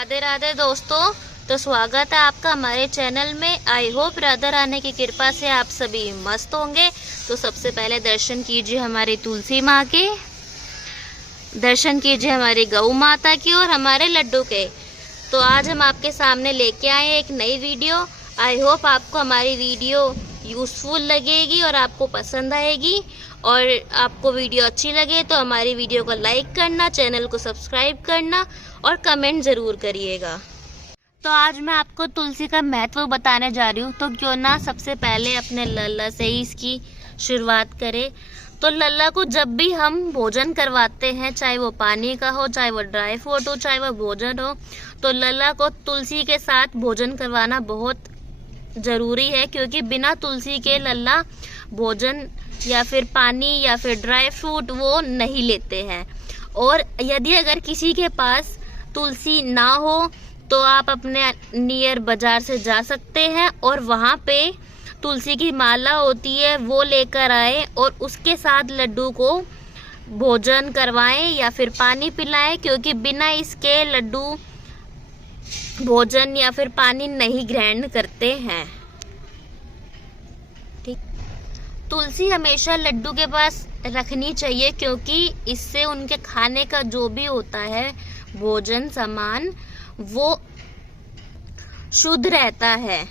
राधे राधे दोस्तों। तो स्वागत है आपका हमारे चैनल में। आई होप राधा रानी की कृपा से आप सभी मस्त होंगे। तो सबसे पहले दर्शन कीजिए हमारी तुलसी माँ के, दर्शन कीजिए हमारी गौ माता की और हमारे लड्डू के। तो आज हम आपके सामने लेके आए एक नई वीडियो। आई होप आपको हमारी वीडियो यूज़फुल लगेगी और आपको पसंद आएगी। और आपको वीडियो अच्छी लगे तो हमारी वीडियो को लाइक करना, चैनल को सब्सक्राइब करना और कमेंट ज़रूर करिएगा। तो आज मैं आपको तुलसी का महत्व बताने जा रही हूँ। तो क्यों ना सबसे पहले अपने लल्ला से ही इसकी शुरुआत करें। तो लल्ला को जब भी हम भोजन करवाते हैं, चाहे वो पानी का हो, चाहे वो ड्राई फ्रूट हो, चाहे वो भोजन हो, तो लल्ला को तुलसी के साथ भोजन करवाना बहुत ज़रूरी है। क्योंकि बिना तुलसी के लल्ला भोजन या फिर पानी या फिर ड्राई फ्रूट वो नहीं लेते हैं। और यदि अगर किसी के पास तुलसी ना हो तो आप अपने नियर बाजार से जा सकते हैं और वहाँ पे तुलसी की माला होती है वो लेकर आए और उसके साथ लड्डू को भोजन करवाएं या फिर पानी पिलाएं। क्योंकि बिना इसके लड्डू भोजन या फिर पानी नहीं ग्रहण करते हैं। ठीक, तुलसी हमेशा लड्डू के पास रखनी चाहिए क्योंकि इससे उनके खाने का जो भी होता है भोजन सामान वो शुद्ध रहता है।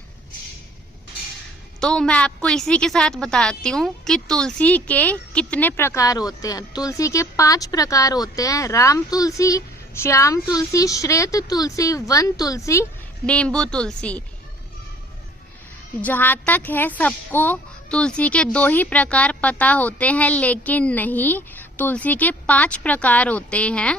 तो मैं आपको इसी के साथ बताती हूँ कि तुलसी के कितने प्रकार होते हैं। तुलसी के 5 प्रकार होते हैं: राम तुलसी, श्याम तुलसी, श्वेत तुलसी, वन तुलसी, नींबू तुलसी। जहाँ तक है सबको तुलसी के 2 ही प्रकार पता होते हैं, लेकिन नहीं, तुलसी के 5 प्रकार होते हैं।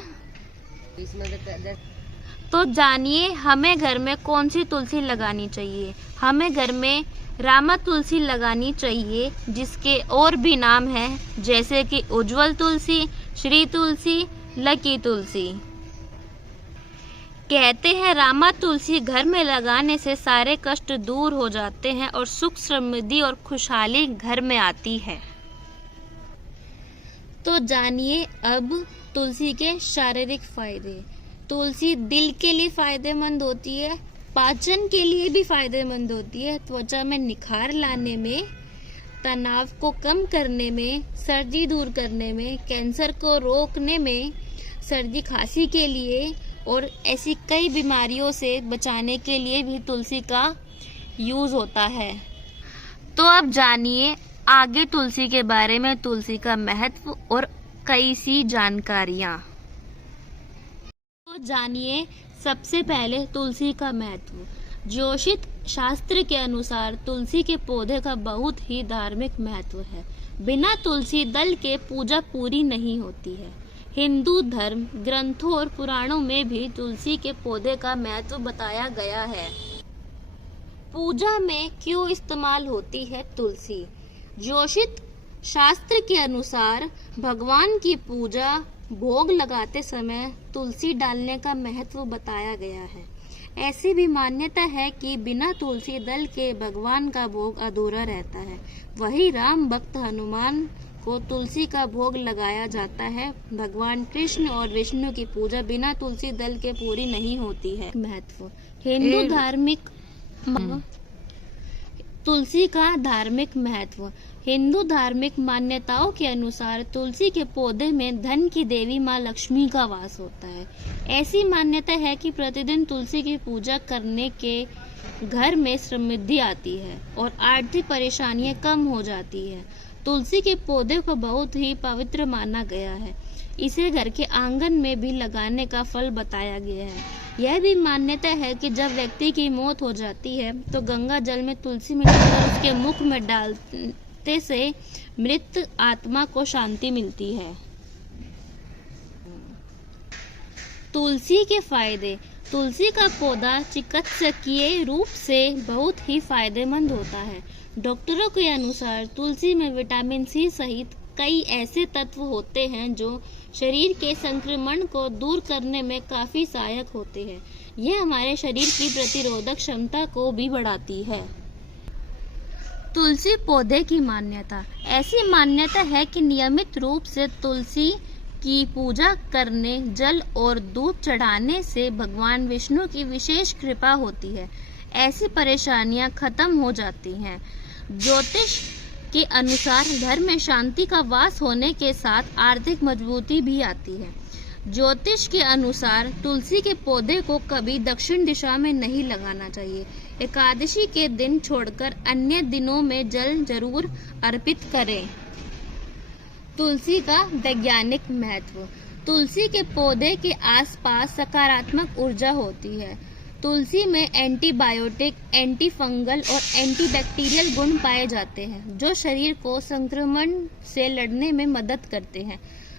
तो जानिए हमें घर में कौन सी तुलसी लगानी चाहिए। हमें घर में रामा तुलसी लगानी चाहिए, जिसके और भी नाम हैं, जैसे कि उज्जवल तुलसी, श्री तुलसी, लकी तुलसी। कहते हैं रामा तुलसी घर में लगाने से सारे कष्ट दूर हो जाते हैं और सुख समृद्धि और खुशहाली घर में आती है। तो जानिए अब तुलसी के शारीरिक फायदे। तुलसी दिल के लिए फायदेमंद होती है, पाचन के लिए भी फायदेमंद होती है, त्वचा में निखार लाने में, तनाव को कम करने में, सर्दी दूर करने में, कैंसर को रोकने में, सर्दी खांसी के लिए और ऐसी कई बीमारियों से बचाने के लिए भी तुलसी का यूज़ होता है। तो अब जानिए आगे तुलसी के बारे में, तुलसी का महत्व और कई सी जानकारियाँ। तो जानिए सबसे पहले तुलसी का महत्व। ज्योतिष शास्त्र के अनुसार तुलसी के पौधे का बहुत ही धार्मिक महत्व है। बिना तुलसी दल के पूजा पूरी नहीं होती है। हिंदू धर्म ग्रंथों और पुराणों में भी तुलसी के पौधे का महत्व बताया गया है। पूजा में क्यों इस्तेमाल होती है तुलसी? ज्योतिष शास्त्र के अनुसार भगवान की पूजा भोग लगाते समय तुलसी डालने का महत्व बताया गया है। ऐसी भी मान्यता है कि बिना तुलसी दल के भगवान का भोग अधूरा रहता है। वही राम भक्त हनुमान को तुलसी का भोग लगाया जाता है। भगवान कृष्ण और विष्णु की पूजा बिना तुलसी दल के पूरी नहीं होती है। महत्व हिंदू धार्मिक तुलसी का धार्मिक महत्व। हिंदू धार्मिक मान्यताओं के अनुसार तुलसी के पौधे में धन की देवी माँ लक्ष्मी का वास होता है। ऐसी मान्यता है कि प्रतिदिन तुलसी की पूजा करने के घर में समृद्धि आती है और आर्थिक परेशानियां कम हो जाती है। तुलसी के पौधे को बहुत ही पवित्र माना गया है। इसे घर के आंगन में भी लगाने का फल बताया गया है। यह भी मान्यता है कि जब व्यक्ति की मौत हो जाती है तो गंगा जल में तुलसी मिलाकर उसके मुख में डालते से मृत आत्मा को शांति मिलती है। तुलसी के फायदे। तुलसी का पौधा चिकित्सकीय रूप से बहुत ही फायदेमंद होता है। डॉक्टरों के अनुसार तुलसी में विटामिन सी सहित कई ऐसे तत्व होते हैं जो शरीर के संक्रमण को दूर करने में काफी सहायक होते हैं। यह हमारे शरीर की प्रतिरोधक क्षमता को भी बढ़ाती है। तुलसी पौधे की मान्यता। ऐसी मान्यता है कि नियमित रूप से तुलसी की पूजा करने, जल और दूध चढ़ाने से भगवान विष्णु की विशेष कृपा होती है। ऐसी परेशानियां खत्म हो जाती हैं। ज्योतिष के अनुसार घर में शांति का वास होने के साथ आर्थिक मजबूती भी आती है। ज्योतिष के अनुसार तुलसी के पौधे को कभी दक्षिण दिशा में नहीं लगाना चाहिए। एकादशी के दिन छोड़कर अन्य दिनों में जल जरूर अर्पित करें। तुलसी का वैज्ञानिक महत्व। तुलसी के पौधे के आसपास सकारात्मक ऊर्जा होती है। तुलसी में एंटीबायोटिक, एंटी फंगल और एंटीबैक्टीरियल गुण पाए जाते हैं, जो शरीर को संक्रमण से लड़ने में मदद करते हैं।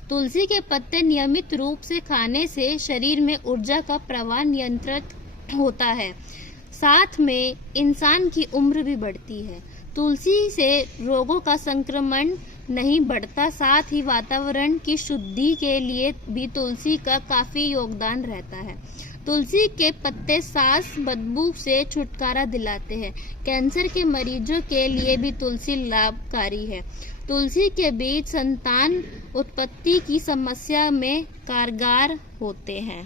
तुलसी के पत्ते नियमित रूप से खाने से शरीर में ऊर्जा का प्रवाह नियंत्रित होता है। साथ में इंसान की उम्र भी बढ़ती है। तुलसी से रोगों का संक्रमण नहीं बढ़ता। साथ ही वातावरण की शुद्धि के लिए भी तुलसी का काफी योगदान रहता है। तुलसी के पत्ते सांस बदबू से छुटकारा दिलाते हैं। कैंसर के मरीजों के लिए भी तुलसी लाभकारी है। तुलसी के बीज संतान उत्पत्ति की समस्या में कारगर होते हैं।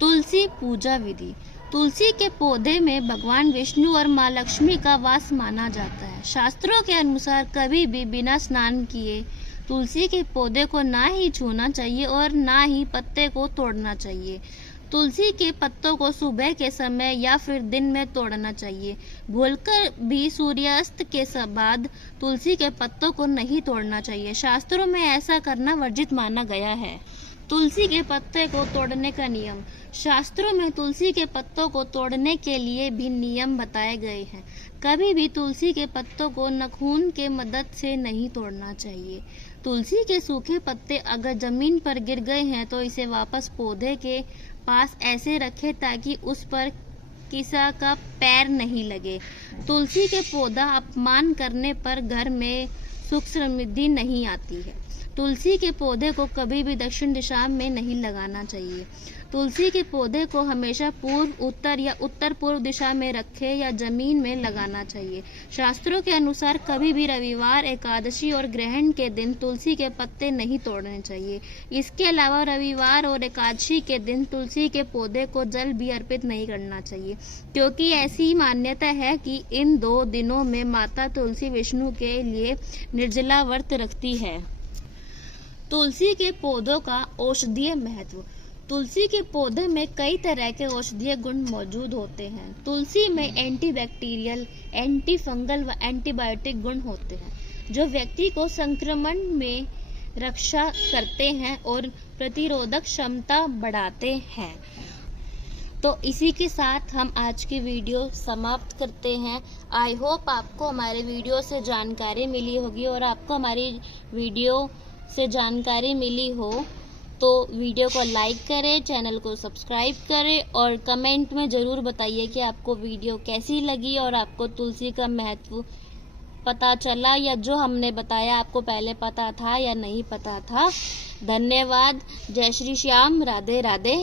तुलसी पूजा विधि। तुलसी के पौधे में भगवान विष्णु और माँ लक्ष्मी का वास माना जाता है। शास्त्रों के अनुसार कभी भी बिना स्नान किए तुलसी के पौधे को ना ही छूना चाहिए और ना ही पत्ते को तोड़ना चाहिए। तुलसी के पत्तों को सुबह के समय या फिर दिन में तोड़ना चाहिए। भूलकर भी सूर्यास्त के बाद तुलसी के पत्तों को नहीं तोड़ना चाहिए। शास्त्रों में ऐसा करना वर्जित माना गया है। तुलसी के पत्ते को तोड़ने का नियम। शास्त्रों में तुलसी के पत्तों को तोड़ने के लिए भी नियम बताए गए हैं। कभी भी तुलसी के पत्तों को नाखून के मदद से नहीं तोड़ना चाहिए। तुलसी के सूखे पत्ते अगर जमीन पर गिर गए हैं तो इसे वापस पौधे के पास ऐसे रखें ताकि उस पर किसी का पैर नहीं लगे। तुलसी के पौधा अपमान करने पर घर में सुख समृद्धि नहीं आती है। तुलसी के पौधे को कभी भी दक्षिण दिशा में नहीं लगाना चाहिए। तुलसी के पौधे को हमेशा पूर्व, उत्तर या उत्तर पूर्व दिशा में रखें या जमीन में लगाना चाहिए। शास्त्रों के अनुसार कभी भी रविवार, एकादशी और ग्रहण के दिन तुलसी के पत्ते नहीं तोड़ने चाहिए। इसके अलावा रविवार और एकादशी के दिन तुलसी के पौधे को जल भी अर्पित नहीं करना चाहिए, क्योंकि ऐसी मान्यता है कि इन 2 दिनों में माता तुलसी विष्णु के लिए निर्जला व्रत रखती है। तुलसी के पौधों का औषधीय महत्व। तुलसी के पौधे में कई तरह के औषधीय गुण मौजूद होते हैं। तुलसी में एंटीबैक्टीरियल, एंटी फंगल व एंटीबायोटिक गुण होते हैं, जो व्यक्ति को संक्रमण में रक्षा करते हैं और प्रतिरोधक क्षमता बढ़ाते हैं। तो इसी के साथ हम आज की वीडियो समाप्त करते हैं। आई होप आपको हमारे वीडियो से जानकारी मिली होगी और आपको हमारी वीडियो से जानकारी मिली हो तो वीडियो को लाइक करें, चैनल को सब्सक्राइब करें और कमेंट में ज़रूर बताइए कि आपको वीडियो कैसी लगी और आपको तुलसी का महत्व पता चला या जो हमने बताया आपको पहले पता था या नहीं पता था। धन्यवाद। जय श्री श्याम। राधे राधे।